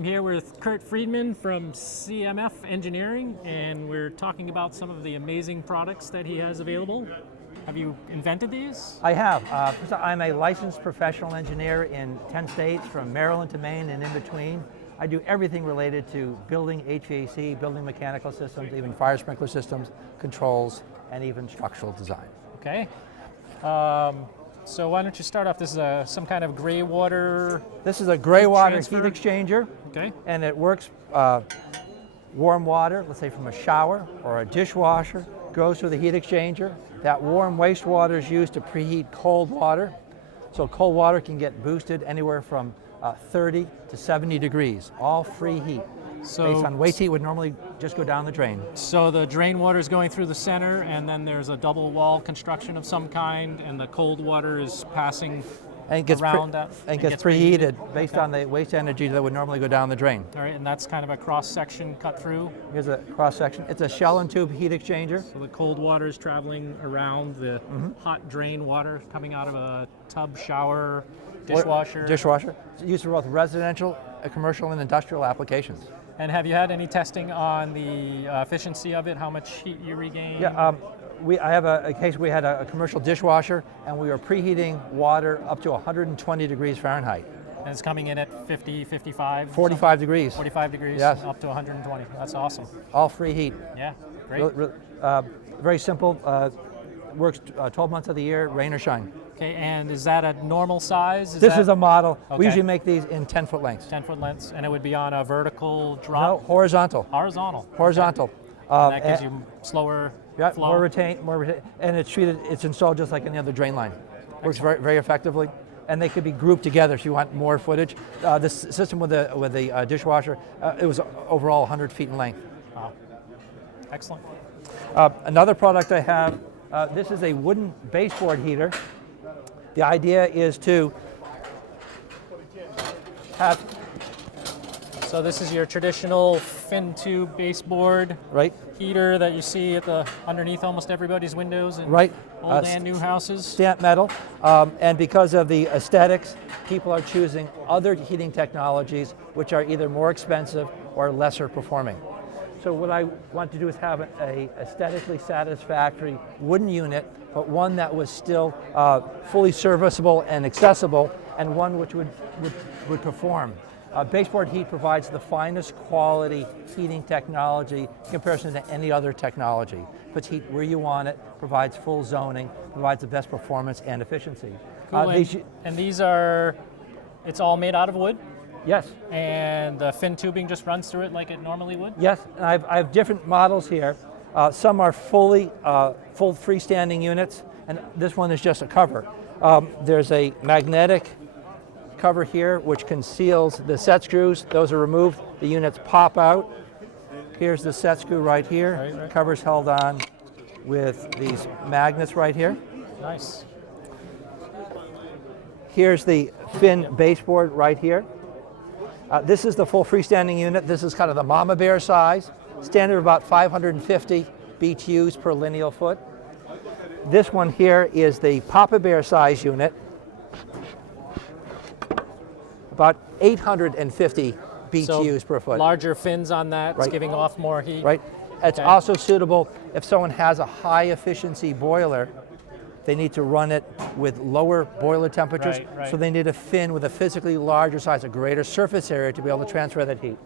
I'm here with Kurt Friedman from EMF Engineering, and we're talking about some of the amazing products that he has available. Have you invented these? I have. I'm a licensed professional engineer in 10 states, from Maryland to Maine and in between. I do everything related to building HVAC, building mechanical systems, even fire sprinkler systems, controls, and even structural design. Okay. So why don't you start off? This is some kind of gray water. This is a gray water transfer? heat exchanger. Okay. And it works warm water, let's say from a shower or a dishwasher, goes through the heat exchanger. That warm wastewater is used to preheat cold water. So cold water can get boosted anywhere from 30 to 70 degrees, all free heat. So based on waste heat would normally just go down the drain. So the drain water is going through the center, and then there's a double wall construction of some kind, and the cold water is passing and gets around that. And gets preheated based on the waste energy that would normally go down the drain. All right, and that's kind of a cross section cut through. Here's a cross section. It's a shell and tube heat exchanger. So the cold water is traveling around the hot drain water coming out of a tub, shower, dishwasher. Dishwasher. It's used for both residential, commercial, and industrial applications. And have you had any testing on the efficiency of it, how much heat you regain? Yeah, I have a case. We had a commercial dishwasher, and we were preheating water up to 120 degrees Fahrenheit. And it's coming in at 50, 55? 45 degrees. 45 degrees, yes. Up to 120. That's awesome. All free heat. Yeah, great. Very simple. Works 12 months of the year, rain or shine. Okay, and is that a normal size? This is a model. Okay. We usually make these in 10-foot lengths. 10-foot lengths, and it would be on a vertical drop? No, horizontal. Horizontal. Horizontal. And that gives you slower flow? More retain, and it's installed just like any other drain line. Works very, very effectively, and they could be grouped together if you want more footage. This system with the dishwasher, it was overall 100 feet in length. Wow. Excellent. Another product I have, this is a wooden baseboard heater. The idea is to have... So this is your traditional fin tube baseboard heater that you see at underneath almost everybody's windows in old and new houses. Stamped metal, and because of the aesthetics, people are choosing other heating technologies which are either more expensive or lesser performing. So what I want to do is have a aesthetically satisfactory wooden unit, but one that was still fully serviceable and accessible, and one which would perform. Baseboard heat provides the finest quality heating technology in comparison to any other technology. Puts heat where you want it, provides full zoning, provides the best performance and efficiency. Cool. And these are, it's all made out of wood? Yes. And the fin tubing just runs through it like it normally would? Yes, and I have different models here. Some are full freestanding units, and this one is just a cover. There's a magnetic cover here which conceals the set screws. Those are removed, the units pop out. Here's the set screw right here. Right. Cover's held on with these magnets right here. Nice. Here's the fin baseboard right here. This is the full freestanding unit. This is kind of the mama bear size. Standard about 550 BTUs per lineal foot. This one here is the papa bear size unit. About 850 BTUs per foot. Larger fins on that, it's giving off more heat. Right. It's also suitable if someone has a high efficiency boiler. They need to run it with lower boiler temperatures, so they need a fin with a physically larger size, a greater surface area to be able to transfer that heat.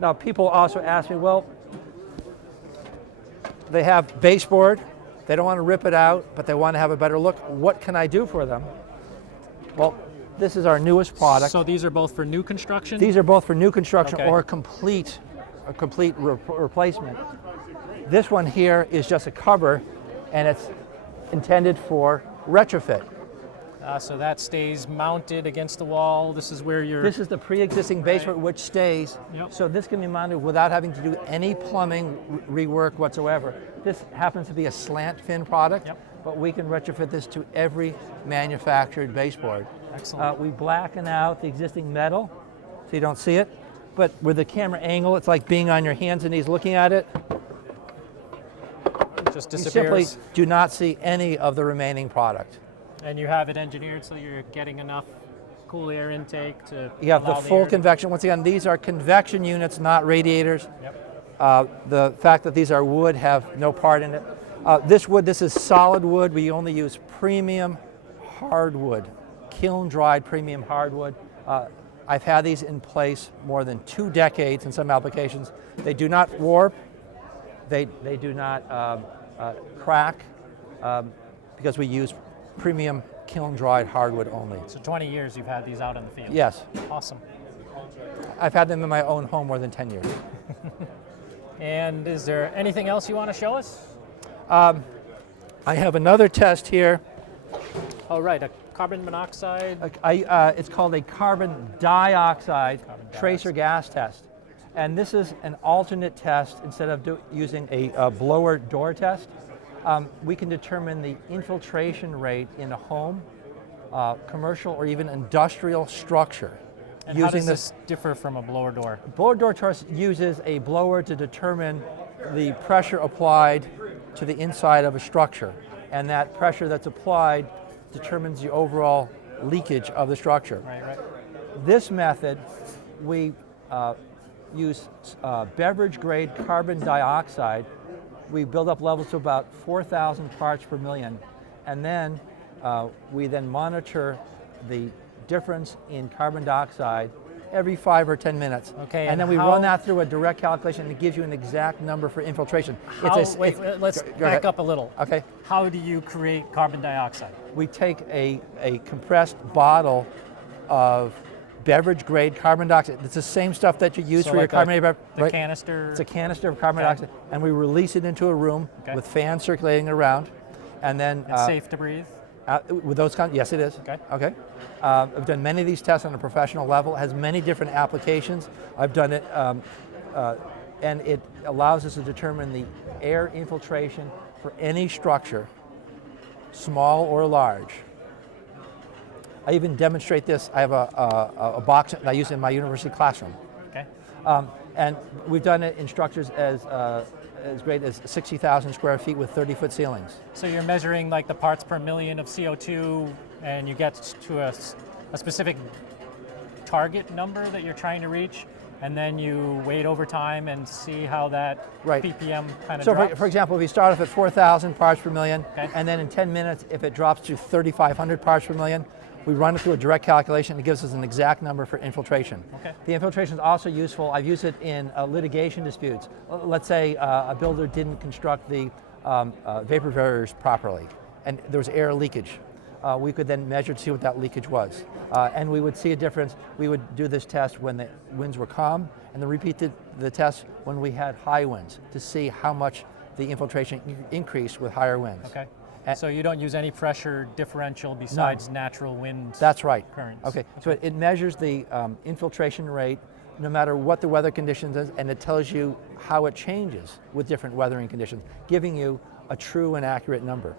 Now, people also ask me, well, they have baseboard, they don't want to rip it out, but they want to have a better look. What can I do for them? Well, this is our newest product. So these are both for new construction? These are both for new construction or a complete replacement. This one here is just a cover, and it's intended for retrofit. So that stays mounted against the wall. This is where you're... This is the pre-existing basement which stays. Yep. So this can be mounted without having to do any plumbing rework whatsoever. This happens to be a slant fin product, but we can retrofit this to every manufactured baseboard. Excellent. We blacken out the existing metal so you don't see it, but with the camera angle, it's like being on your hands and knees looking at it. Just You disappears. simply do not see any of the remaining product. And you have it engineered so you're getting enough cool air intake to You have the allow full air to- convection. Once again, these are convection units, not radiators. Yep. The fact that these are wood have no part in it. This wood, this is solid wood. We only use premium hardwood, kiln-dried premium hardwood. I've had these in place more than 2 decades in some applications. They do not warp. They do not crack because we use premium kiln-dried hardwood only. So 20 years you've had these out in the field. Yes. Awesome. I've had them in my own home more than 10 years. And is there anything else you want to show us? I have another test here. Oh, right, a carbon monoxide. It's called a carbon dioxide tracer gas test. And this is an alternate test instead of using a blower door test. We can determine the infiltration rate in a home, commercial, or even industrial structure. And how does this differ from a blower door? Blower door test uses a blower to determine the pressure applied to the inside of a structure. And that pressure that's applied determines the overall leakage of the structure. Right. This method, we use beverage grade carbon dioxide. We build up levels to about 4,000 parts per million, and then we then monitor the difference in carbon dioxide every 5 or 10 minutes. Okay, and then we run that through a direct calculation, and it gives you an exact number for infiltration. Let's back up a little. Okay. How do you create carbon dioxide? We take a compressed bottle of beverage grade carbon dioxide. It's the same stuff that you use for your carbonated beverage. The canister. It's a canister of carbon dioxide, and we release it into a room with fans circulating around, and then it's safe to breathe. With those kinds, yes, it is. Okay. I've done many of these tests on a professional level. It has many different applications. I've done it, and it allows us to determine the air infiltration for any structure, small or large. I even demonstrate this. I have a box that I use in my university classroom. Okay. And we've done it in structures as great as 60,000 square feet with 30-foot ceilings. So you're measuring like the parts per million of CO2, and you get to a specific target number that you're trying to reach, and then you wait over time and see how that ppm kind of drops? So for example, if you start off at 4,000 parts per million, and then in 10 minutes, if it drops to 3,500 parts per million, we run it through a direct calculation. It gives us an exact number for infiltration. Okay. The infiltration is also useful. I've used it in litigation disputes. Let's say a builder didn't construct the vapor barriers properly, and there was air leakage. We could then measure to see what that leakage was. And we would see a difference. We would do this test when the winds were calm, and then repeat the test when we had high winds to see how much the infiltration increased with higher winds. Okay. So you don't use any pressure differential besides natural wind That's right. currents? Okay, so it measures the infiltration rate no matter what the weather conditions is, and it tells you how it changes with different weathering conditions, giving you a true and accurate number.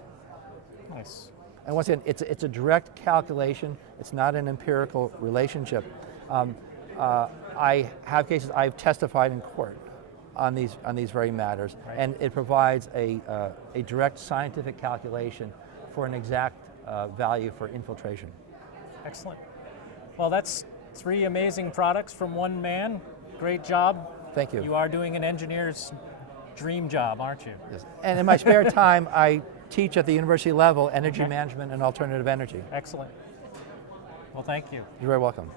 Nice. And once again, it's a direct calculation. It's not an empirical relationship. I have cases I've testified in court on these very matters, and it provides a direct scientific calculation for an exact value for infiltration. Excellent. Well, that's 3 amazing products from one man. Great job. Thank you. You are doing an engineer's dream job, aren't you? Yes. And in my spare time, I teach at the university level energy management and alternative energy. Excellent. Well, thank you. You're very welcome.